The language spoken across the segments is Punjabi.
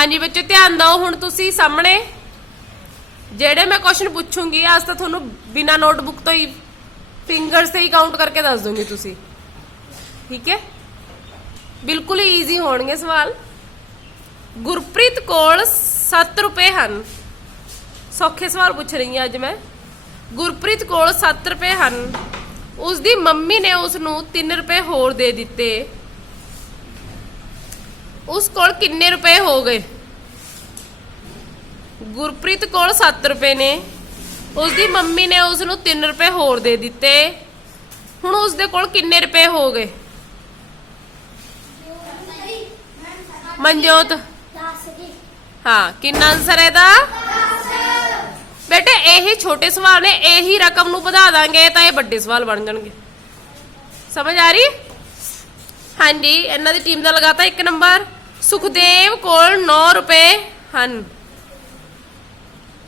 ਹਾਂਜੀ ਬੱਚੇ, ਧਿਆਨ ਦਿਓ ਹੁਣ ਤੁਸੀਂ ਸਾਹਮਣੇ। ਜਿਹੜੇ ਮੈਂ ਕੁਐਸਚਨ ਪੁੱਛੂੰਗੀ, ਅੱਜ ਤਾਂ ਤੁਹਾਨੂੰ ਬਿਨਾ ਨੋਟਬੁੱਕ ਤੋਂ ਹੀ ਫਿੰਗਰਸ ਤੇ ਹੀ ਕਾਊਂਟ ਕਰਕੇ ਦੱਸ ਦੂੰਗੀ ਤੁਸੀਂ। ਠੀਕ ਹੈ? ਬਿਲਕੁਲ ਹੀ ਈਜ਼ੀ ਹੋਣਗੇ ਸਵਾਲ। ਗੁਰਪ੍ਰੀਤ ਕੋਲ 7 ਰੁਪਏ ਹਨ। ਸੌਖੇ ਸਵਾਲ ਪੁੱਛ ਰਹੀ ਹਾਂ ਅੱਜ ਮੈਂ। ਗੁਰਪ੍ਰੀਤ ਕੋਲ 7 ਰੁਪਏ ਹਨ। ਉਸ ਦੀ ਮੰਮੀ ਨੇ ਉਸ ਨੂੰ 3 ਰੁਪਏ ਹੋਰ ਦੇ ਦਿੱਤੇ। ਉਸ ਕੋਲ ਕਿੰਨੇ ਰੁਪਏ ਹੋ ਗਏ? ਗੁਰਪ੍ਰੀਤ ਕੋਲ 7 ਰੁਪਏ ਨੇ। ਉਸ ਦੀ ਮੰਮੀ ਨੇ ਉਸ ਨੂੰ 3 ਰੁਪਏ ਹੋਰ ਦੇ ਦਿੱਤੇ। ਹੁਣ ਉਸ ਦੇ ਕੋਲ ਕਿੰਨੇ ਰੁਪਏ ਹੋ ਗਏ? ਮਨਜੋਤ। ਹਾਂ, ਕਿੰਨਾ ਆਨਸਰ ਹੈ ਇਹਦਾ? ਬੇਟੇ, ਇਹ ਛੋਟੇ ਸਵਾਲ ਨੇ, ਇਹੀ ਰਕਮ ਨੂੰ ਵਧਾ ਦਾਂਗੇ, ਤਾਂ ਇਹ ਵੱਡੇ ਸਵਾਲ ਬਣ ਜਾਣਗੇ। ਸਮਝ ਆ ਰਹੀ? ਹਾਂਜੀ, ਇਹਨਾਂ ਦੀ ਟੀਮ ਦਾ ਲਗਾਤਾ ਇੱਕ ਨੰਬਰ ਸੁਖਦੇਵ ਕੋਲ 9 ਰੁਪਏ ਹਨ।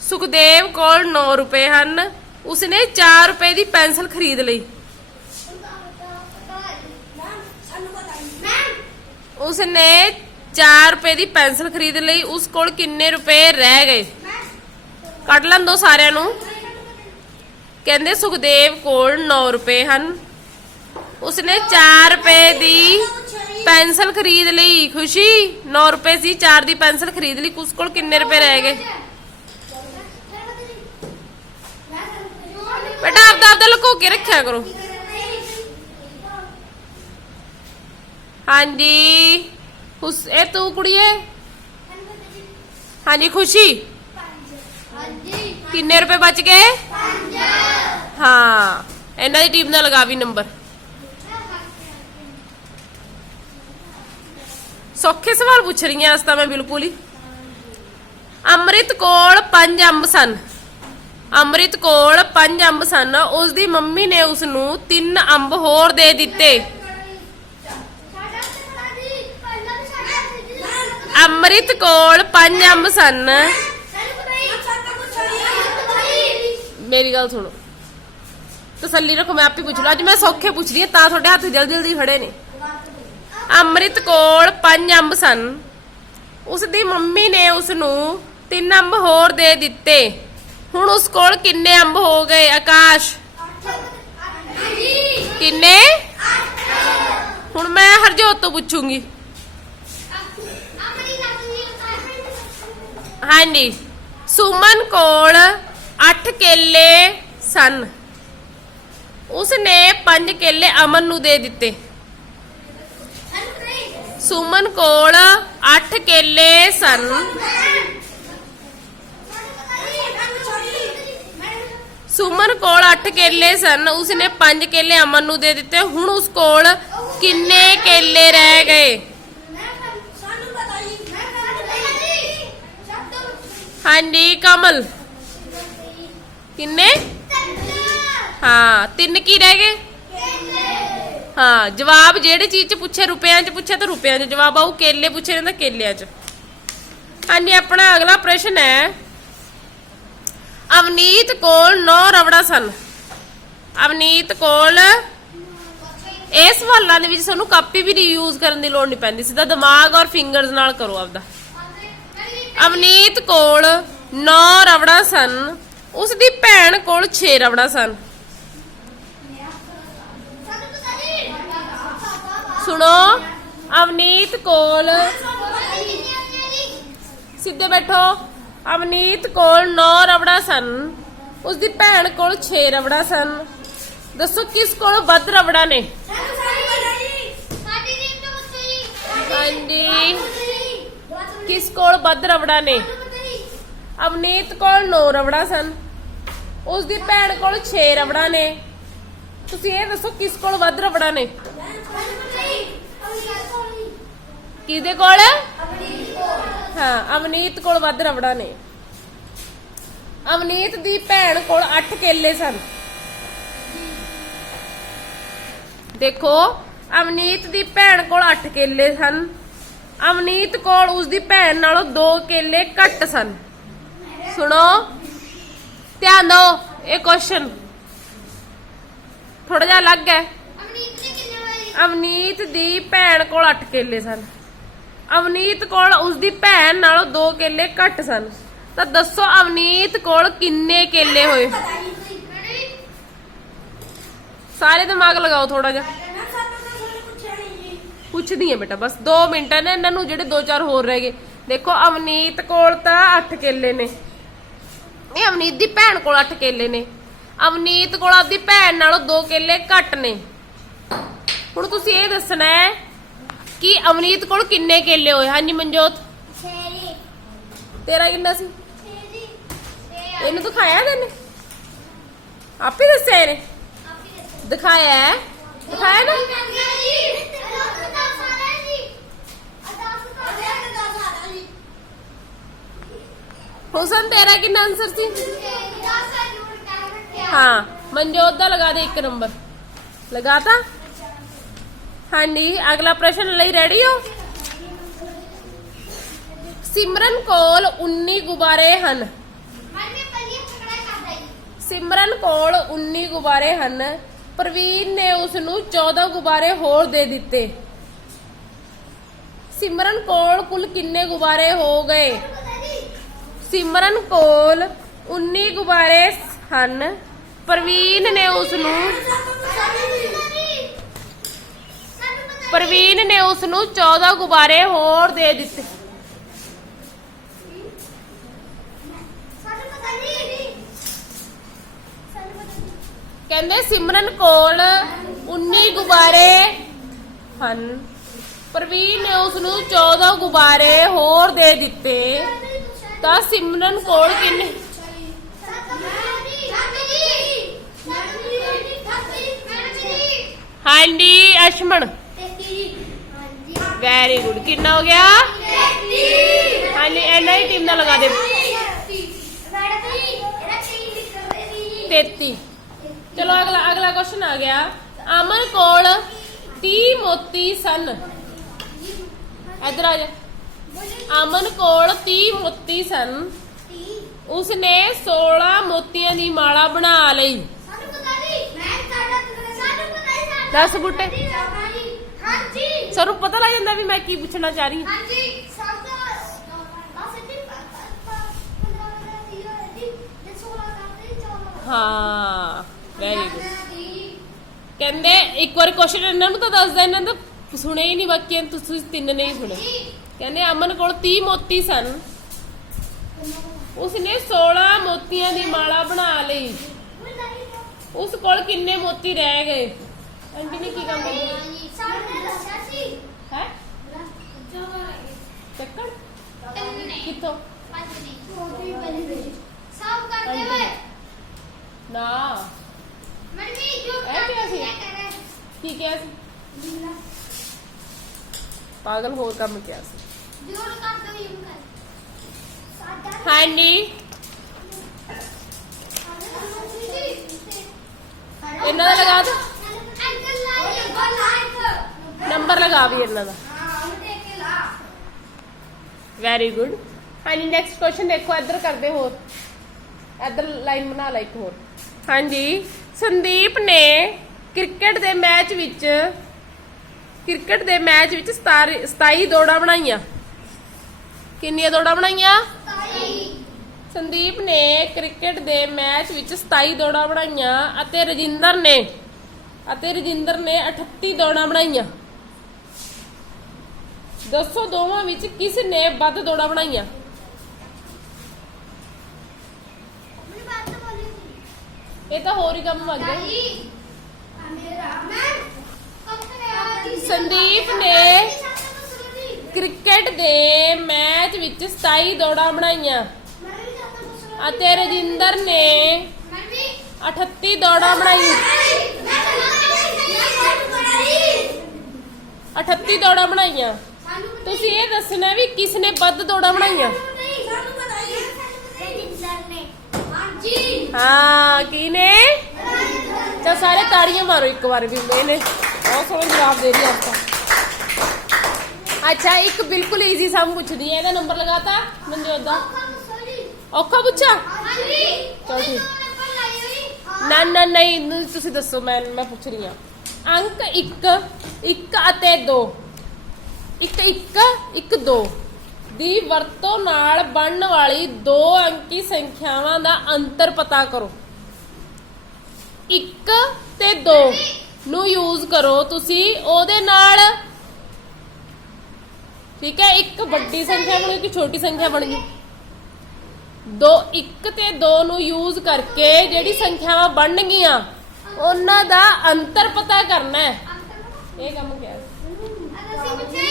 ਸੁਖਦੇਵ ਕੋਲ 9 ਰੁਪਏ ਹਨ। ਉਸਨੇ 4 ਰੁਪਏ ਦੀ ਪੈਨਸਲ ਖਰੀਦ ਲਈ। ਉਸਨੇ 4 ਰੁਪਏ ਦੀ ਪੈਨਸਲ ਖਰੀਦ ਲਈ। ਉਸ ਕੋਲ ਕਿੰਨੇ ਰੁਪਏ ਰਹਿ ਗਏ? ਕੱਢ ਲੈਣ ਦੋ ਸਾਰਿਆਂ ਨੂੰ। ਕਹਿੰਦੇ ਸੁਖਦੇਵ ਕੋਲ 9 ਰੁਪਏ ਹਨ। ਉਸਨੇ 4 ਰੁਪਏ ਦੀ ਪੈਨਸਲ ਖਰੀਦ ਲਈ ਖੁਸ਼ੀ? 9 ਰੁਪਏ ਸੀ 4 ਦੀ ਪੈਨਸਲ ਖਰੀਦ ਲਈ। ਉਸ ਕੋਲ ਕਿੰਨੇ ਰੁਪਏ ਰਹਿ ਗਏ? ਬੇਟਾ ਆਪਦਾ ਆਪਦਾ ਲੁਕੋ ਕੇ ਰੱਖਿਆ ਕਰੋ। ਹਾਂਜੀ। ਹੁਸ ਇਹ ਤੂੰ ਕੁੜੀਏ? ਹਾਂਜੀ ਖੁਸ਼ੀ? ਕਿੰਨੇ ਰੁਪਏ ਬਚ ਗਏ? ਹਾਂ। ਇਹਨਾਂ ਦੀ ਟੀਮ ਦਾ ਲਗਾ ਵੀ ਨੰਬਰ। ਸੌਖੇ ਸਵਾਲ ਪੁੱਛ ਰਹੀ ਹਾਂ ਅੱਜ ਤਾਂ ਮੈਂ ਬਿਲਕੁਲ ਹੀ। ਅੰਮ੍ਰਿਤ ਕੋਲ ਪੰਜ ਅੰਬ ਸਨ। ਅੰਮ੍ਰਿਤ ਕੋਲ ਪੰਜ ਅੰਬ ਸਨ। ਉਸ ਦੀ ਮੰਮੀ ਨੇ ਉਸ ਨੂੰ ਤਿੰਨ ਅੰਬ ਹੋਰ ਦੇ ਦਿੱਤੇ। ਅੰਮ੍ਰਿਤ ਕੋਲ ਪੰਜ ਅੰਬ ਸਨ। ਮੇਰੀ ਗੱਲ ਸੁਣੋ। ਤਸੱਲੀ ਰੱਖੋ, ਮੈਂ ਆਪੇ ਪੁੱਛ ਲਵਾਂ। ਅੱਜ ਮੈਂ ਸੌਖੇ ਪੁੱਛ ਰਹੀ ਹਾਂ ਤਾਂ ਤੁਹਾਡੇ ਹੱਥ ਜਲਦੀ ਜਲਦੀ ਖੜੇ ਨੇ। ਅੰਮ੍ਰਿਤ ਕੋਲ ਪੰਜ ਅੰਬ ਸਨ। ਉਸ ਦੀ ਮੰਮੀ ਨੇ ਉਸ ਨੂੰ ਤਿੰਨ ਅੰਬ ਹੋਰ ਦੇ ਦਿੱਤੇ। ਹੁਣ ਉਸ ਕੋਲ ਕਿੰਨੇ ਅੰਬ ਹੋ ਗਏ, ਆਕਾਸ਼? ਕਿੰਨੇ? ਹੁਣ ਮੈਂ ਹਰਜੋਤ ਤੋਂ ਪੁੱਛੂੰਗੀ। ਹਾਂਜੀ। ਸੁਮਨ ਕੋਲ 8 ਕੇਲੇ ਸਨ। ਉਸ ਨੇ 5 ਕੇਲੇ ਅਮਨ ਨੂੰ ਦੇ ਦਿੱਤੇ। ਸੁਮਨ ਕੋਲ 8 ਕੇਲੇ ਸਨ ਸੁਮਨ ਕੋਲ 8 ਕੇਲੇ ਸਨ ਉਸ ਨੇ 5 ਕੇਲੇ ਅਮਨ ਨੂੰ ਦੇ ਦਿੱਤੇ ਹੁਣ ਉਸ ਕੋਲ ਕਿੰਨੇ ਕੇਲੇ ਰਹਿ ਗਏ ਹਾਂਜੀ ਕਮਲ ਕਿੰਨੇ ਹਾਂ ਤਿੰਨ ਕੀ ਰਹਿ ਗਏ ਹਾਂ, ਜਵਾਬ ਜਿਹੜੇ ਚੀਜ਼ ਚ ਪੁੱਛੇ, ਰੁਪਿਆਂ ਚ ਪੁੱਛੇ ਤਾਂ ਰੁਪਿਆਂ ਚ। ਜਵਾਬ ਆਊ ਕੇਲੇ ਪੁੱਛੇ ਨੇ ਤਾਂ ਕੇਲਿਆਂ ਚ। ਹਾਂਜੀ, ਆਪਣਾ ਅਗਲਾ ਪ੍ਰਸ਼ਨ ਹੈ। ਅਵਨੀਤ ਕੋਲ 9 ਰਬੜਾ ਸਨ। ਅਵਨੀਤ ਕੋਲ ਇਹ ਸਵਾਲਾਂ ਦੇ ਵਿੱਚ ਤੁਹਾਨੂੰ ਕਾਪੀ ਵੀ ਨਹੀਂ ਯੂਜ਼ ਕਰਨ ਦੀ ਲੋੜ ਨਹੀਂ ਪੈਂਦੀ। ਸਿੱਧਾ ਦਿਮਾਗ ਔਰ ਫਿੰਗਰਸ ਨਾਲ ਕਰੋ ਆਪਦਾ। ਅਵਨੀਤ ਕੋਲ 9 ਰਬੜਾ ਸਨ। ਉਸ ਦੀ ਭੈਣ ਕੋਲ 6 ਰਬੜਾ ਸਨ। ਸੁਣੋ, ਅਵਨੀਤ ਕੋਲ ਸਿੱਧੇ ਬੈਠੋ। ਅਵਨੀਤ ਕੋਲ 9 ਰਬੜਾ ਸਨ। ਉਸ ਦੀ ਭੈਣ ਕੋਲ 6 ਰਬੜਾ ਸਨ। ਦੱਸੋ, ਕਿਸ ਕੋਲ ਵੱਧ ਰਬੜਾ ਨੇ? ਹਾਂਜੀ। ਕਿਸ ਕੋਲ ਵੱਧ ਰਬੜਾ ਨੇ? ਅਵਨੀਤ ਕੋਲ 9 ਰਬੜਾ ਸਨ। ਉਸ ਦੀ ਭੈਣ ਕੋਲ 6 ਰਬੜਾ ਨੇ। ਤੁਸੀਂ ਇਹ ਦੱਸੋ, ਕਿਸ ਕੋਲ ਵੱਧ ਰਬੜਾ ਨੇ? ਕਿਹਦੇ ਕੋਲ? ਹਾਂ, ਅਵਨੀਤ ਕੋਲ ਵੱਧ ਰਬੜਾ ਨੇ। ਅਵਨੀਤ ਦੀ ਭੈਣ ਕੋਲ 8 ਕੇਲੇ ਸਨ। ਦੇਖੋ, ਅਵਨੀਤ ਦੀ ਭੈਣ ਕੋਲ 8 ਕੇਲੇ ਸਨ। ਅਵਨੀਤ ਕੋਲ ਉਸ ਦੀ ਭੈਣ ਨਾਲੋਂ 2 ਕੇਲੇ ਘੱਟ ਸਨ। ਸੁਣੋ, ਧਿਆਨ ਦਿਓ, ਇਹ ਕੁਐਸਚਨ ਥੋੜਾ ਜਿਹਾ ਅਲੱਗ ਹੈ। ਅਵਨੀਤ ਦੀ ਭੈਣ ਕੋਲ 8 ਕੇਲੇ ਸਨ। ਅਵਨੀਤ ਕੋਲ ਉਸਦੀ ਭੈਣ ਨਾਲੋਂ 2 ਕੇਲੇ ਘੱਟ ਸਨ। ਤਾਂ ਦੱਸੋ ਅਵਨੀਤ ਕੋਲ ਕਿੰਨੇ ਕੇਲੇ ਹੋਏ? ਸਾਰੇ ਦਿਮਾਗ ਲਗਾਓ ਥੋੜਾ ਜਿਹਾ। ਪੁੱਛਦੀ ਹੈ ਬੇਟਾ, ਬਸ 2 ਮਿੰਟ ਨੇ ਇਹਨਾਂ ਨੂੰ ਜਿਹੜੇ 2-4 ਹੋਰ ਰਹਿ ਗਏ। ਦੇਖੋ ਅਵਨੀਤ ਕੋਲ ਤਾਂ 8 ਕੇਲੇ ਨੇ। ਇਹ ਅਵਨੀਤ ਦੀ ਭੈਣ ਕੋਲ 8 ਕੇਲੇ ਨੇ। ਅਵਨੀਤ ਕੋਲ ਆਪਦੀ ਭੈਣ ਨਾਲੋਂ 2 ਕੇਲੇ ਘੱਟ ਨੇ। ਹੁਣ ਤੁਸੀਂ ਇਹ ਦੱਸਣਾ ਹੈ ਕਿ ਅਵਨੀਤ ਕੋਲ ਕਿੰਨੇ ਕੇਲੇ ਹੋਏ? ਹਾਂਜੀ ਮਨਜੋਤ। ਤੇਰਾ ਕਿੰਨਾ ਸੀ? ਇਹਨੂੰ ਦਿਖਾਇਆ ਤੈਨੇ? ਆਪੇ ਦੱਸਿਆ ਇਹਨੇ? ਦਿਖਾਇਆ ਹੈ? ਦਿਖਾਇਆ ਨਾ? ਹੁਸਨ ਤੇਰਾ ਕਿੰਨਾ ਆਨਸਰ ਸੀ? ਹਾਂ ਮਨਜੋਤ ਦਾ ਲਗਾ ਦੇ ਇੱਕ ਨੰਬਰ ਲਗਾਤਾ? ਹਾਂਜੀ ਅਗਲਾ ਪ੍ਰਸ਼ਨ ਲਈ ਰੈਡੀ ਹੋ ਸਿਮਰਨ ਕੋਲ 19 ਗੁਬਾਰੇ ਹਨ ਸਿਮਰਨ ਕੋਲ 19 ਗੁਬਾਰੇ ਹਨ ਪ੍ਰਵੀਨ ਨੇ ਉਸ ਨੂੰ 14 ਗੁਬਾਰੇ ਹੋਰ ਦੇ ਦਿੱਤੇ ਸਿਮਰਨ ਕੋਲ ਕੁੱਲ ਕਿੰਨੇ ਗੁਬਾਰੇ ਹੋ ਗਏ ਸਿਮਰਨ ਕੋਲ 19 ਗੁਬਾਰੇ ਹਨ ਪ੍ਰਵੀਨ ਨੇ ਉਸ ਨੂੰ ਪ੍ਰਵੀਨ ਨੇ ਉਸ ਨੂੰ 14 ਗੁਬਾਰੇ ਹੋਰ ਦੇ ਦਿੱਤੇ। ਕਹਿੰਦੇ ਸਿਮਰਨ ਕੋਲ 19 ਗੁਬਾਰੇ ਹਨ। ਪ੍ਰਵੀਨ ਨੇ ਉਸ ਨੂੰ 14 ਗੁਬਾਰੇ ਹੋਰ ਦੇ ਦਿੱਤੇ। ਤਾਂ ਸਿਮਰਨ ਕੋਲ ਕਿੰਨੇ? ਹਾਂਜੀ ਅਸ਼ਮਨ। ਵੈਰੀ ਗੁੱਡ ਕਿੰਨਾ ਹੋ ਗਿਆ? ਹਾਂਜੀ ਇਹਨਾਂ ਹੀ ਟੀਮ ਦਾ ਲਗਾ ਦੇ। 33 ਚਲੋ ਅਗਲਾ ਅਗਲਾ ਕੁਐਸਚਨ ਆ ਗਿਆ। ਅਮਨ ਕੋਲ 30 ਮੋਤੀ ਸਨ। ਇਧਰ ਆ ਜਾ। ਅਮਨ ਕੋਲ 30 ਮੋਤੀ ਸਨ। ਉਸਨੇ 16 ਮੋਤੀਆਂ ਦੀ ਮਾਲਾ ਬਣਾ ਲਈ। ਦਸ ਬੂਟੇ। ਹਾਂਜੀ। ਸਾਨੂੰ ਪਤਾ ਲੱਗ ਜਾਂਦਾ ਵੀ ਮੈਂ ਕੀ ਪੁੱਛਣਾ ਚਾਹ ਰਹੀ ਹਾਂ। ਹਾਂਜੀ ਸਭ ਦਾ ਅਸੀਂ ਦੀ ਦੇ ਸੋਲਾ ਕਰਦੇ ਚੋਲਾ ਹਾਂ ਵੈਰੀ ਗੁੱਡ ਕਹਿੰਦੇ ਇੱਕ ਵਾਰ ਕੁਐਸਚਨ ਇਹਨਾਂ ਨੂੰ ਤਾਂ ਦੱਸਦਾ ਇਹਨਾਂ ਦਾ ਸੁਣਿਆ ਹੀ ਨਹੀਂ ਬਾਕੀਆਂ ਨੂੰ ਤੁਸੀਂ ਤਿੰਨ ਨੇ ਹੀ ਸੁਣੇ। ਕਹਿੰਦੇ ਅਮਨ ਕੋਲ 30 ਮੋਤੀ ਸਨ। ਉਸਨੇ 16 ਮੋਤੀਆਂ ਦੀ ਮਾਲਾ ਬਣਾ ਲਈ। ਉਸ ਕੋਲ ਕਿੰਨੇ ਮੋਤੀ ਰਹਿ ਗਏ? ਆਂਟੀ ਨੇ ਕੀ ਕੰਮ ਸੀ। ਹੈ? ਚੱਕਰ। ਕਿੱਥੋਂ? ਨੇ। ਕਰਦੇ? ਕੀ ਕਿਹਾ ਸੀ? ਪਾਗਲ ਹੋਰ ਕੰਮ ਕਿਹਾ ਸੀ? ਹਾਂਜੀ। ਇਹਨਾਂ ਦਾ ਲਗਾ ਦੋ। ਨੰਬਰ ਲਗਾ ਵੀ ਇਹਨਾਂ ਦਾ ਵੈਰੀ ਗੁੱਡ ਹਾਂਜੀ ਨੈਕਸਟ ਕੁਐਸਚਨ ਦੇਖੋ ਇੱਧਰ ਕਰਦੇ ਹੋਰ ਇੱਧਰ ਲਾਈਨ ਬਣਾ ਲਾ ਇੱਕ ਹੋਰ ਹਾਂਜੀ ਸੰਦੀਪ ਨੇ ਕ੍ਰਿਕਟ ਦੇ ਮੈਚ ਵਿੱਚ ਕ੍ਰਿਕਟ ਦੇ ਮੈਚ ਵਿੱਚ 27 ਦੌੜਾਂ ਬਣਾਈਆਂ ਕਿੰਨੀਆਂ ਦੌੜਾਂ ਬਣਾਈਆਂ ਤਾਈ ਸੰਦੀਪ ਨੇ ਕ੍ਰਿਕਟ ਦੇ ਮੈਚ ਵਿੱਚ 27 ਦੌੜਾਂ ਬਣਾਈਆਂ ਅਤੇ ਰਜਿੰਦਰ ਨੇ ਅਤੇ ਰਜਿੰਦਰ ਨੇ 38 ਦੌੜਾਂ ਬਣਾਈਆਂ। ਦੱਸੋ ਦੋਵਾਂ ਵਿੱਚ ਕਿਸ ਨੇ ਵੱਧ ਦੌੜਾਂ ਬਣਾਈਆਂ? ਇਹ ਤਾਂ ਹੋਰ ਹੀ ਕੰਮ ਮੰਗਦੇ ਤਾਈ ਮੇਰਾ ਮੈਂ ਕੰਪਨੀ ਸੰਦੀਪ ਨੇ ਕ੍ਰਿਕਟ ਦੇ ਮੈਚ ਵਿੱਚ 27 ਦੌੜਾਂ ਬਣਾਈਆਂ। ਅਤੇ ਰਜਿੰਦਰ ਨੇ 38 ਦੌੜਾਂ ਬਣਾਈਆਂ। 38 ਦੌੜਾਂ ਬਣਾਈਆਂ। ਤੁਸੀਂ ਇਹ ਦੱਸਣਾ ਵੀ ਕਿਸ ਨੇ ਵੱਧ ਦੌੜਾਂ ਬਣਾਈਆਂ? ਹਾਂ ਕੀ ਨੇ? ਚਾ ਸਾਰੇ ਤਾੜੀਆਂ ਮਾਰੋ ਇੱਕ ਵਾਰ ਵੀ ਇਹਨੇ ਬਹੁਤ ਸੋਹਣਾ ਜਵਾਬ ਦੇ ਰਹੀ ਆਪਾਂ ਅੱਛਾ ਇੱਕ ਬਿਲਕੁਲ ਈਜ਼ੀ ਸਮ ਪੁੱਛਦੀ ਹੈ ਇਹਦਾ ਨੰਬਰ ਲਗਾਤਾ? ਮਨਜੋਤ ਦਾ ਔਖਾ ਪੁੱਛਾ? ਚਲ ਠੀਕ। ਨਾ ਨਾ ਨਹੀਂ ਤੁਸੀਂ ਦੱਸੋ ਮੈਂ ਮੈਂ ਪੁੱਛ ਰਹੀ ਹਾਂ ਅੰਕ 1 1 ਅਤੇ 2 ਇੱਕ ਇੱਕ ਇੱਕ, ਦੋ ਦੀ ਵਰਤੋਂ ਨਾਲ ਬਣਨ ਵਾਲੀ ਦੋ ਅੰਕੀ ਸੰਖਿਆਵਾਂ ਦਾ ਅੰਤਰ ਪਤਾ ਕਰੋ। ਇੱਕ ਤੇ ਦੋ ਨੂੰ ਯੂਜ਼ ਕਰੋ ਤੁਸੀਂ, ਉਹਦੇ ਨਾਲ ਠੀਕ ਹੈ, ਇੱਕ ਵੱਡੀ ਸੰਖਿਆ ਬਣੂ ਇੱਕ ਛੋਟੀ ਸੰਖਿਆ ਬਣ ਗਈ? ਦੋ, ਇੱਕ ਤੇ ਦੋ ਨੂੰ ਯੂਜ਼ ਕਰਕੇ ਜਿਹੜੀ ਸੰਖਿਆਵਾਂ ਬਣਨਗੀਆਂ ਉਹਨਾਂ ਦਾ ਅੰਤਰ ਪਤਾ ਕਰਨਾ ਹੈ। ਇਹ ਕੰਮ ਕਿਹਾ ਅਸੀਂ ਬੱਚੇ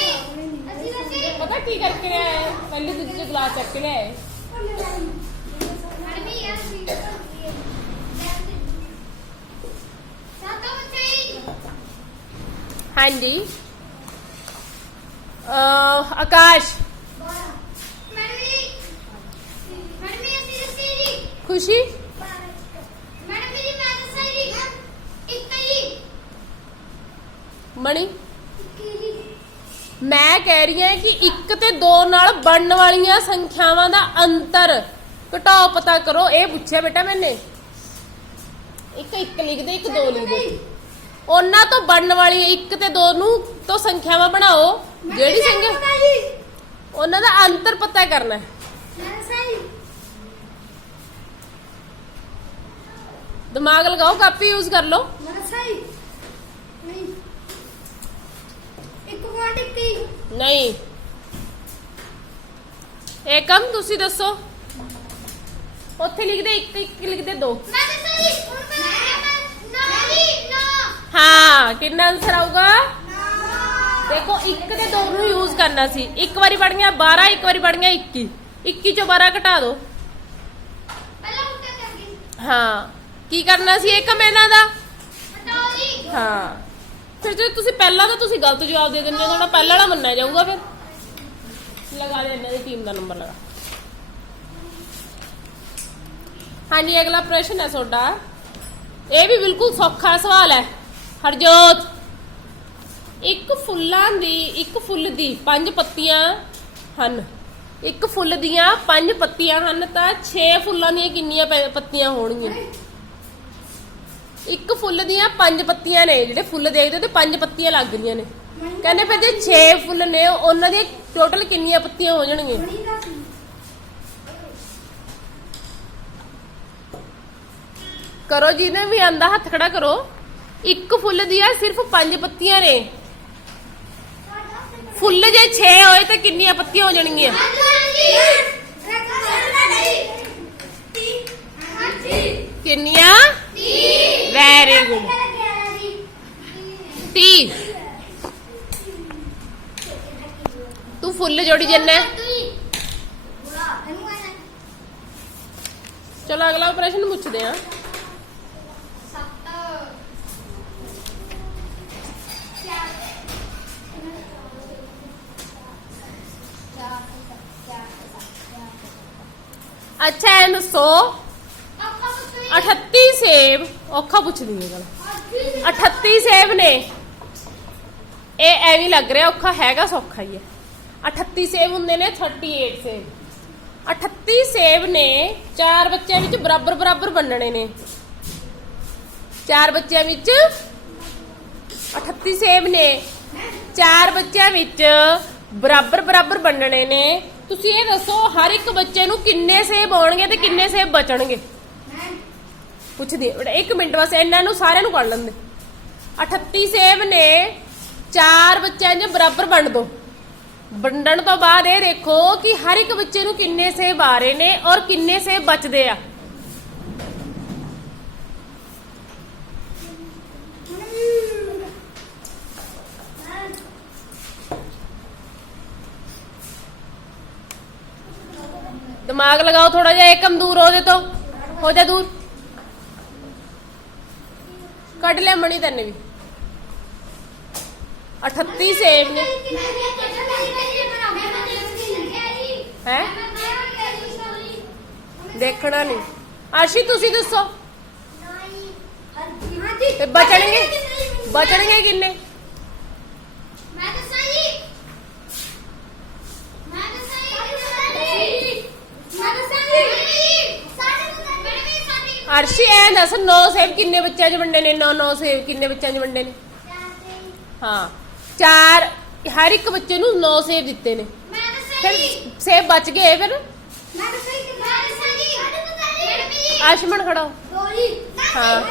ਅਸੀਂ ਬੱਚੇ ਪਤਾ ਕੀ ਕਰਕੇ ਲਿਆਏ ਪਹਿਲੇ ਦੂਜੇ ਗਲਾਸ ਚੱਕ ਕੇ ਲਿਆਏ ਮੈਡਮ ਇਹ ਅਸੀਂ ਸਾਤੋਂ ਬੱਚੇ ਹਾਂਜੀ। ਅਹ, ਆਕਾਸ਼। ਮੈਡਮ ਜੀ ਮੈਡਮ ਜੀ ਅਸੀਂ ਦੱਸੀ ਜੀ ਖੁਸ਼ੀ ਮੈਡਮ ਜੀ ਮੈਂ ਦੱਸਾਂ ਜੀ ਇੱਕ ਹੀ ਮਣੀ? ਮੈਂ ਕਹਿ ਰਹੀ ਹਾਂ ਕਿ ਇੱਕ ਤੇ ਦੋ ਨਾਲ ਬਣਨ ਵਾਲੀਆਂ ਸੰਖਿਆਵਾਂ ਦਾ ਅੰਤਰ ਘਟਾਓ ਪਤਾ ਕਰੋ ਇਹ ਪੁੱਛਿਆ ਬੇਟਾ ਮੈਨੇ? ਇੱਕ ਇੱਕ ਲਿਖਦੇ ਇੱਕ ਦੋ ਲਿਖਦੇ ਉਹਨਾਂ ਤੋਂ ਬਣਨ ਵਾਲੀ ਇੱਕ ਤੇ ਦੋ ਨੂੰ ਤੋਂ ਸੰਖਿਆਵਾਂ ਬਣਾਓ। ਜਿਹੜੀ ਸੰਖਿਆ ਉਹਨਾਂ ਦਾ ਅੰਤਰ ਪਤਾ ਕਰਨਾ ਹੈ। ਦਿਮਾਗ ਲਗਾਓ ਕਾਪੀ ਯੂਜ਼ ਕਰ ਲਓ। ਸਹੀ। ਨਹੀਂ। ਨਹੀਂ। ਇਹ ਕੰਮ ਤੁਸੀਂ ਦੱਸੋ। ਉੱਥੇ ਲਿਖਦੇ ਇੱਕ ਇੱਕ ਲਿਖਦੇ ਦੋ। ਮੈਂ ਦੱਸਾਂ ਜੀ ਹੁਣ ਮੈਂ ਨਾ ਜੀ ਨਾ। ਹਾਂ ਕਿੰਨਾ ਆਨਸਰ ਆਊਗਾ? ਦੇਖੋ ਇੱਕ ਤੇ ਦੋ ਨੂੰ ਯੂਜ਼ ਕਰਨਾ ਸੀ। ਇੱਕ ਵਾਰੀ ਬਣ ਗਿਆ 12 ਇੱਕ ਵਾਰੀ ਬਣ ਗਿਆ 21 21 ਚੋਂ 12 ਘਟਾ ਦਿਓ ਪਹਿਲਾਂ ਉੱਤੇ ਕਰ ਗਈ ਹਾਂ। ਕੀ ਕਰਨਾ ਸੀ ਇਹ ਕੰਮ ਇਹਨਾਂ ਦਾ? ਹਾਂ। ਫਿਰ ਜੇ ਤੁਸੀਂ ਪਹਿਲਾਂ ਤਾਂ ਤੁਸੀਂ ਗਲਤ ਜਵਾਬ ਦੇ ਦਿੰਦੇ ਹੋ, ਤੁਹਾਡਾ ਪਹਿਲਾ ਵਾਲਾ ਮੰਨਿਆ ਜਾਊਗਾ ਫਿਰ। ਲਗਾ ਦੇ ਇਹਨਾਂ ਦੀ ਟੀਮ ਦਾ ਨੰਬਰ ਲਗਾ। ਹਾਂਜੀ, ਅਗਲਾ ਪ੍ਰਸ਼ਨ ਹੈ ਤੁਹਾਡਾ। ਇਹ ਵੀ ਬਿਲਕੁਲ ਸੌਖਾ ਸਵਾਲ ਹੈ। ਹਰਜੋਤ, ਇੱਕ ਫੁੱਲਾਂ ਦੀ, ਇੱਕ ਫੁੱਲ ਦੀ ਪੰਜ ਪੱਤੀਆਂ ਹਨ। ਇੱਕ ਫੁੱਲ ਦੀਆਂ ਪੰਜ ਪੱਤੀਆਂ ਹਨ ਤਾਂ 6 ਫੁੱਲਾਂ ਦੀਆਂ ਕਿੰਨੀਆਂ ਪ- ਪੱਤੀਆਂ ਹੋਣਗੀਆਂ? ਇੱਕ ਫੁੱਲ ਦੀਆਂ ਪੰਜ ਪੱਤੀਆਂ ਨੇ, ਜਿਹੜੇ ਫੁੱਲ ਦੇਖਦੇ ਹੋ ਤੇ ਪੰਜ ਪੱਤੀਆਂ ਲੱਗਦੀਆਂ ਨੇ। ਕਹਿੰਦੇ ਫਿਰ ਜੇ 6 ਫੁੱਲ ਨੇ ਉਹਨਾਂ ਦੀਆਂ ਟੋਟਲ ਕਿੰਨੀਆਂ ਪੱਤੀਆਂ ਹੋ ਜਾਣਗੀਆਂ? ਕਰੋ ਜਿਹਨੇ ਵੀ ਆਂਦਾ ਹੱਥ ਖੜਾ ਕਰੋ। ਇੱਕ ਫੁੱਲ ਦੀਆਂ ਸਿਰਫ ਪੰਜ ਪੱਤੀਆਂ ਨੇ। ਫੁੱਲ ਜੇ 6 ਹੋਏ ਤਾਂ ਕਿੰਨੀਆਂ ਪੱਤੀਆਂ ਹੋ ਜਾਣਗੀਆਂ? ਕਿੰਨੀਆਂ? ਵੈਰੀ ਗੁੱਡ 30 ਤੂੰ ਫੁੱਲ ਜੋੜੀ ਜੰਨਾ ਚਲੋ ਅਗਲਾ ਪ੍ਰਸ਼ਨ ਪੁੱਛਦੇ ਆ ਅੱਛਾ ਐਨ 100 38 ਸੇਬ, ਔਖਾ ਪੁੱਛਦੀ ਹੈ ਗੱਲ 38 ਸੇਬ ਨੇ। ਇਹ ਐਵੇਂ ਲੱਗ ਰਿਹਾ, ਔਖਾ ਹੈਗਾ ਸੌਖਾ ਹੀ ਹੈ। 38 ਸੇਬ ਹੁੰਦੇ ਨੇ 38 ਸੇਬ। 38 ਸੇਬ ਨੇ, ਚਾਰ ਬੱਚਿਆਂ ਵਿੱਚ ਬਰਾਬਰ ਬਰਾਬਰ ਵੰਡਣੇ ਨੇ। ਚਾਰ ਬੱਚਿਆਂ ਵਿੱਚ 38 ਸੇਬ ਨੇ। ਚਾਰ ਬੱਚਿਆਂ ਵਿੱਚ ਬਰਾਬਰ ਬਰਾਬਰ ਵੰਡਣੇ ਨੇ। ਤੁਸੀਂ ਇਹ ਦੱਸੋ, ਹਰ ਇੱਕ ਬੱਚੇ ਨੂੰ ਕਿੰਨੇ ਸੇਬ ਆਉਣਗੇ ਤੇ ਕਿੰਨੇ ਸੇਬ ਬਚਣਗੇ? ਪੁੱਛਦੀ ਬੇਟਾ, ਇੱਕ ਮਿੰਟ ਬਸ, ਇਹਨਾਂ ਨੂੰ ਸਾਰਿਆਂ ਨੂੰ ਪੜ ਲੈਂਦੇ 38 ਸੇਬ ਨੇ, ਚਾਰ ਬੱਚਿਆਂ 'ਚ ਬਰਾਬਰ ਵੰਡ ਦੋ। ਵੰਡਣ ਤੋਂ ਬਾਅਦ ਇਹ ਦੇਖੋ ਕਿ ਹਰ ਇੱਕ ਬੱਚੇ ਨੂੰ ਕਿੰਨੇ ਸੇਬ ਆ ਰਹੇ ਨੇ ਔਰ ਕਿੰਨੇ ਸੇਬ ਬਚਦੇ ਆ। ਦਿਮਾਗ ਲਗਾਓ ਥੋੜਾ ਜਿਹਾ ਏਕਮ ਦੂਰ ਹੋ ਜੇ ਤੋਂ, ਹੋ ਜਾ ਦੂਰ। ਕੱਢ ਲਿਆ ਮਣੀ ਤੈਨੇ ਵੀ। 38 ਸੇਬ ਨੇ। ਹੈ? ਦੇਖਣਾ ਨਹੀਂ। ਆਸ਼ੀ ਤੁਸੀਂ ਦੱਸੋ। ਤੇ ਬਚਣਗੇ? ਬਚਣਗੇ ਕਿੰਨੇ ਮੈਂ ਦੱਸਾਂ ਜੀ ਮੈਂ ਦੱਸਾਂ ਜੀ ਮੈਂ ਦੱਸਾਂ ਜੀ ਸਾਡੇ ਨੂੰ ਮੈਡਮ ਇਹ ਸਾਡੀ ਅਰਸ਼ੀ ਐ ਦੱਸ 9 ਸੇਬ ਕਿੰਨੇ ਬੱਚਿਆਂ 'ਚ ਵੰਡੇ ਨੇ? 9 9 ਸੇਬ ਕਿੰਨੇ ਬੱਚਿਆਂ 'ਚ ਵੰਡੇ ਨੇ? ਹਾਂ। ਚਾਰ ਹਰ ਇੱਕ ਬੱਚੇ ਨੂੰ 9 ਸੇਬ ਦਿੱਤੇ ਨੇ। ਫਿਰ ਸੇਬ ਬਚ ਗਏ ਫਿਰ? ਆਸ਼ਮਨ ਖੜਾ ਹੋ। ਹਾਂ।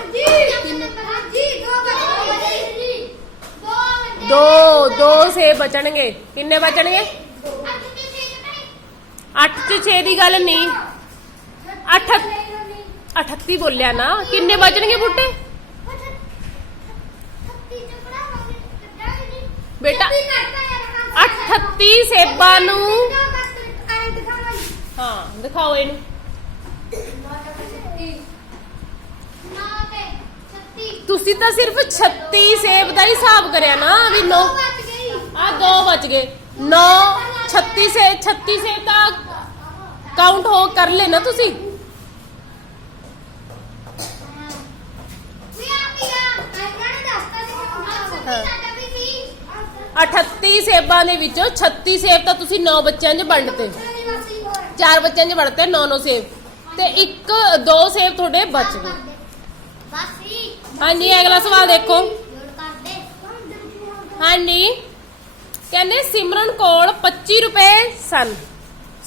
ਦੋ ਦੋ ਸੇਬ ਬਚਣਗੇ। ਕਿੰਨੇ ਬਚਣਗੇ? ਅੱਠ 8 ਚ 6 ਦੀ ਗੱਲ ਨਹੀਂ। ਅੱਠ 38 ਬੋਲਿਆ ਨਾ ਕਿੰਨੇ ਬਚਣਗੇ ਬੁੱਟੇ ਬੇਟਾ 38 ਸੇਬਾਂ ਨੂੰ ਹਾਂ ਦਿਖਾਓ ਇਹਨੂੰ ਤੁਸੀਂ ਤਾਂ ਸਿਰਫ 36 ਸੇਬ ਦਾ ਹੀ ਹਿਸਾਬ ਕਰਿਆ ਨਾ ਵੀ 9 ਆ ਦੋ ਬਚ ਗਏ 9 36 ਸੇ 36 ਸੇ ਤਾਂ ਕਾਊਂਟ ਹੋ ਕਰ ਲੈਣਾ ਤੁਸੀਂ 38 ਸੇਬਾਂ ਦੇ ਵਿੱਚੋਂ 36 ਸੇਬ ਤਾਂ ਤੁਸੀਂ 9 ਬੱਚਿਆਂ 'ਚ ਵੰਡਤੇ। ਚਾਰ ਬੱਚਿਆਂ 'ਚ ਵੰਡਤੇ 9-9 ਸੇਬ। ਤੇ ਇੱਕ, ਦੋ ਸੇਬ ਤੁਹਾਡੇ ਬਚ ਗਏ। ਹਾਂਜੀ, ਅਗਲਾ ਸਵਾਲ ਦੇਖੋ। ਹਾਂਜੀ। ਕਹਿੰਦੇ ਸਿਮਰਨ ਕੋਲ 25 ਰੁਪਏ ਸਨ।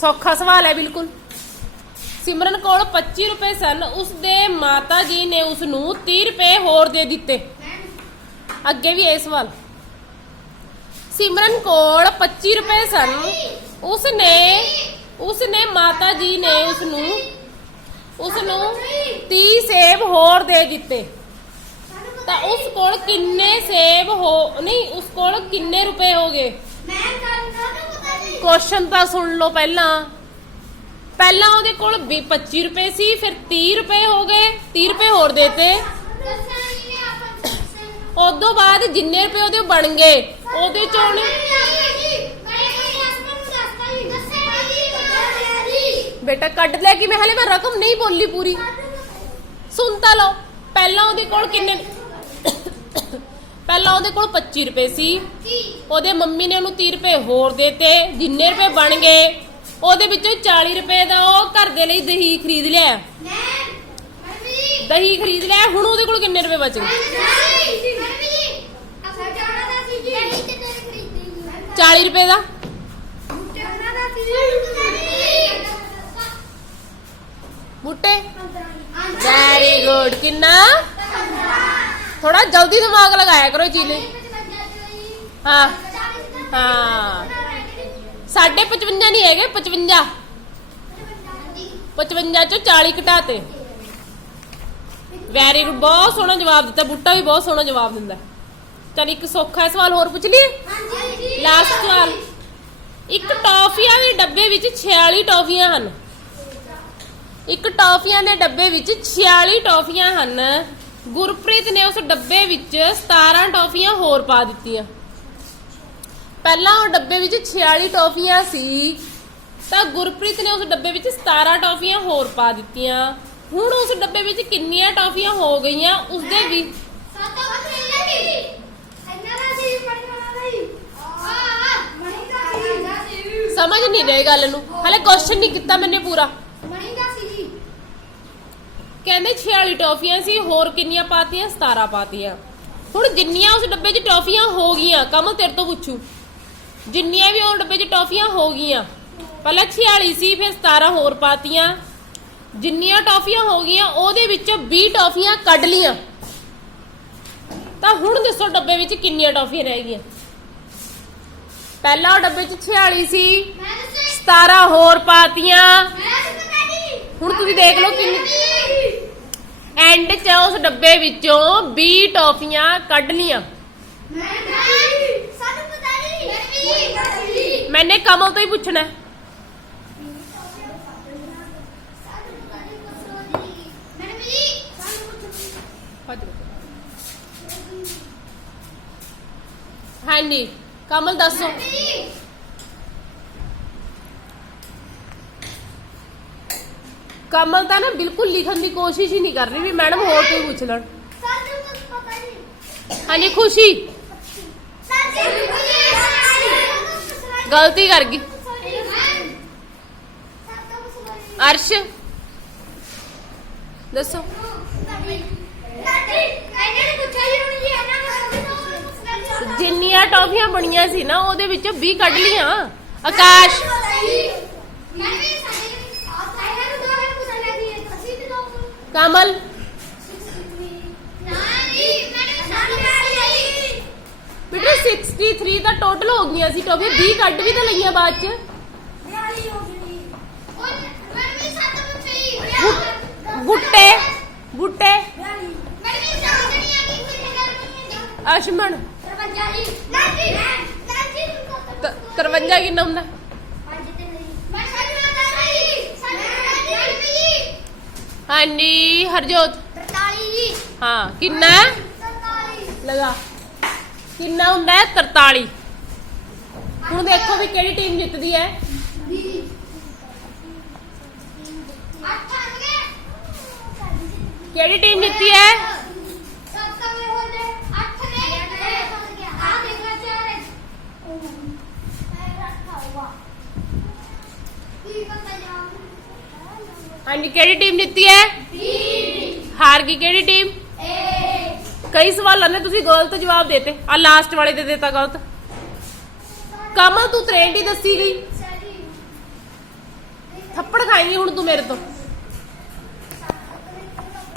ਸੌਖਾ ਸਵਾਲ ਹੈ ਬਿਲਕੁਲ। ਸਿਮਰਨ ਕੋਲ 25 ਰੁਪਏ ਸਨ ਉਸ ਦੇ ਮਾਤਾ ਜੀ ਨੇ ਉਸ ਨੂੰ 30 ਰੁਪਏ ਹੋਰ ਦੇ ਦਿੱਤੇ। ਅੱਗੇ ਵੀ ਇਸ ਸਵਾਲ। ਸਿਮਰਨ ਕੋਲ 25 ਰੁਪਏ ਸਨ। ਉਸ ਨੇ ਉਸ ਨੇ ਮਾਤਾ ਜੀ ਨੇ ਉਸ ਨੂੰ ਉਸ ਨੂੰ 30 ਸੇਬ ਹੋਰ ਦੇ ਦਿੱਤੇ। ਤਾਂ ਉਸ ਕੋਲ ਕਿੰਨੇ ਸੇਬ ਹੋ, ਨਹੀਂ, ਉਸ ਕੋਲ ਕਿੰਨੇ ਰੁਪਏ ਹੋ ਗਏ? ਕੁਐਸਚਨ ਤਾਂ ਸੁਣ ਲਓ ਪਹਿਲਾਂ। ਪਹਿਲਾਂ ਉਹਦੇ ਕੋਲ ਵੀ 25 ਰੁਪਏ ਸੀ, ਫਿਰ 30 ਰੁਪਏ ਹੋ ਗਏ 30 ਰੁਪਏ ਹੋਰ ਦੇਤੇ। ਉਦੋਂ ਬਾਅਦ ਜਿੰਨੇ ਰੁਪਏ ਉਹਦੇ ਬਣ ਗਏ ਉਹਦੇ ਚੋਂ ਉਹਨੇ ਬੇਟਾ ਕੱਢ ਲਿਆ ਕਿ ਮੈਂ ਹਲੇ ਮੈਂ ਰਕਮ ਨਹੀਂ ਬੋਲੀ ਪੂਰੀ। ਸੁਣ ਤਾਂ ਲਓ ਪਹਿਲਾਂ ਉਹਦੇ ਕੋਲ ਕਿੰਨੇ ਪਹਿਲਾਂ ਉਹਦੇ ਕੋਲ 25 ਰੁਪਏ ਸੀ। ਉਹਦੇ ਮੰਮੀ ਨੇ ਉਹਨੂੰ 30 ਰੁਪਏ ਹੋਰ ਦੇਤੇ ਜਿੰਨੇ ਰੁਪਏ ਬਣ ਗਏ ਉਹਦੇ ਵਿੱਚੋਂ 40 ਰੁਪਏ ਦਾ ਉਹ ਘਰ ਦੇ ਲਈ ਦਹੀਂ ਖਰੀਦ ਲਿਆ। ਦਹੀਂ ਖਰੀਦ ਲਿਆ ਹੁਣ ਉਹਦੇ ਕੋਲ ਕਿੰਨੇ ਰੁਪਏ ਬਚ? 40 ਰੁਪਏ ਦਾ। ਬੁੱਟੇ। ਵੈਰੀ ਗੁੱਡ ਕਿੰਨਾ? ਥੋੜਾ ਜਲਦੀ ਦਿਮਾਗ ਲਗਾਇਆ ਕਰੋ ਚੀਲੇ ਹਾਂ। ਹਾਂ। ਸਾਡੇ 55 ਨਹੀਂ ਹੈਗੇ 55 55 ਚੋਂ 40 ਘਟਾਤੇ। ਵੈਰੀ ਗੁੱਡ ਬਹੁਤ ਸੋਹਣਾ ਜਵਾਬ ਦਿੱਤਾ। ਬੂਟਾ ਵੀ ਬਹੁਤ ਸੋਹਣਾ ਜਵਾਬ ਦਿੰਦਾ। ਚਲ ਇੱਕ ਸੌਖਾ ਸਵਾਲ ਹੋਰ ਪੁੱਛ ਲਈਏ? ਲਾਸਟ ਸਵਾਲ। ਇੱਕ ਟੌਫੀਆਂ ਦੇ ਡੱਬੇ ਵਿੱਚ 46 ਟੌਫੀਆਂ ਹਨ। ਇੱਕ ਟੌਫੀਆਂ ਦੇ ਡੱਬੇ ਵਿੱਚ 46 ਟੌਫੀਆਂ ਹਨ। ਗੁਰਪ੍ਰੀਤ ਨੇ ਉਸ ਡੱਬੇ ਵਿੱਚ 17 ਟੌਫੀਆਂ ਹੋਰ ਪਾ ਦਿੱਤੀਆਂ। ਪਹਿਲਾਂ ਉਹ ਡੱਬੇ ਵਿੱਚ 46 ਟੌਫੀਆਂ ਸੀ ਤਾਂ ਗੁਰਪ੍ਰੀਤ ਨੇ ਉਸ ਡੱਬੇ ਵਿੱਚ 17 ਟੌਫੀਆਂ ਹੋਰ ਪਾ ਦਿੱਤੀਆਂ। ਹੁਣ ਉਸ ਡੱਬੇ ਵਿੱਚ ਕਿੰਨੀਆਂ ਟੌਫੀਆਂ ਹੋ ਗਈਆਂ? ਉਸ ਦੇ ਵੀ ਸਮਝ ਨਹੀਂ ਰਹੀ ਗੱਲ ਨੂੰ। ਹਲੇ ਕੁਐਸਚਨ ਨਹੀਂ ਕੀਤਾ ਮੈਨੇ ਪੂਰਾ। ਕਹਿੰਦੇ 46 ਟੌਫੀਆਂ ਸੀ, ਹੋਰ ਕਿੰਨੀਆਂ ਪਾਤੀਆਂ? 17 ਪਾਤੀਆਂ। ਹੁਣ ਜਿੰਨੀਆਂ ਉਸ ਡੱਬੇ 'ਚ ਟੌਫੀਆਂ ਹੋ ਗਈਆਂ ਕਮਲ ਤੇਰੇ ਤੋਂ ਪੁੱਛੂ। ਜਿੰਨੀਆਂ ਵੀ ਉਹ ਡੱਬੇ 'ਚ ਟੌਫੀਆਂ ਹੋ ਗਈਆਂ, ਪਹਿਲਾਂ 46 ਸੀ, ਫਿਰ 17 ਹੋਰ ਪਾਤੀਆਂ। ਜਿੰਨੀਆਂ ਟੌਫੀਆਂ ਹੋ ਗਈਆਂ, ਉਹਦੇ ਵਿੱਚੋਂ 20 ਟੌਫੀਆਂ ਕੱਢ ਲੀਆਂ ਤਾਂ ਹੁਣ ਦੱਸੋ ਡੱਬੇ ਵਿੱਚ ਕਿੰਨੀਆਂ ਟੌਫੀਆਂ ਰਹਿ ਗਈਆਂ? ਪਹਿਲਾਂ ਡੱਬੇ 'ਚ 46 ਸੀ 17 ਹੋਰ ਪਾਤੀਆਂ। ਹੁਣ ਤੁਸੀਂ ਦੇਖ ਲਓ ਕਿੰਨੀ ਐਂਡ 'ਚ ਉਸ ਡੱਬੇ ਵਿੱਚੋਂ 20 ਟੌਫੀਆਂ ਕੱਢ ਲੀਆਂ ਮੈਨੇ ਕਮਲ ਤੋਂ ਹੀ ਪੁੱਛਣਾ ਹੈ। ਹਾਂਜੀ। ਕਮਲ, ਦੱਸੋ। ਕਮਲ ਤਾਂ ਨਾ ਬਿਲਕੁਲ ਲਿਖਣ ਦੀ ਕੋਸ਼ਿਸ਼ ਹੀ ਨਹੀਂ ਕਰ ਰਹੀ ਵੀ ਮੈਡਮ ਹੋਰ ਕੋਈ ਪੁੱਛ ਲੈਣ। ਹਾਂਜੀ, ਖੁਸ਼ੀ। ਗਲਤੀ ਕਰ ਗਈ। ਅਰਸ਼। ਦੱਸੋ। ਜਿੰਨੀਆਂ ਟੌਫੀਆਂ ਬਣੀਆਂ ਸੀ ਨਾ ਉਹਦੇ ਵਿੱਚੋਂ 20 ਕੱਢ ਲੀਆਂ ਆਕਾਸ਼। ਕਮਲ। ਬੇਟਾ 63 ਦਾ ਟੋਟਲ ਹੋ ਗਈਆਂ ਸੀ ਟੌਫੀ 20 ਕੱਢ ਵੀ ਤਾਂ ਲਈਆਂ ਬਾਅਦ ਚ। ਗੁੱਟੇ ਗੁੱਟੇ। ਮੈਡਮ ਵੀ 53 ਕਿੰਨਾ ਹੁੰਦਾ? ਹਾਂਜੀ ਹਰਜੋਤ। 43 ਜੀ ਹਾਂ, ਕਿੰਨਾ? ਹੈ? 47 ਲਗਾ। ਕਿੰਨਾ ਹੁੰਦਾ ਹੈ? 43 ਹੁਣ ਦੇਖੋ ਵੀ ਕਿਹੜੀ ਟੀਮ ਜਿੱਤਦੀ ਹੈ। ਕਿਹੜੀ ਟੀਮ ਜਿੱਤੀ ਹੈ? ਹਾਂਜੀ, ਕਿਹੜੀ ਟੀਮ ਜਿੱਤੀ ਹੈ? ਹਾਰ ਗਈ ਕਿਹੜੀ ਟੀਮ ਕਈ ਸਵਾਲਾਂ ਨੇ, ਤੁਸੀਂ ਗਲਤ ਜਵਾਬ ਦੇਤੇ। ਆ ਲਾਸਟ ਵਾਲੇ ਦੇ ਦਿੱਤਾ ਗਲਤ। ਕਮਲ, ਤੂੰ 63 ਹੀ ਦੱਸੀ ਗਈ। ਥੱਪੜ ਖਾਏਂਗੀ ਹੁਣ ਤੂੰ ਮੇਰੇ ਤੋਂ।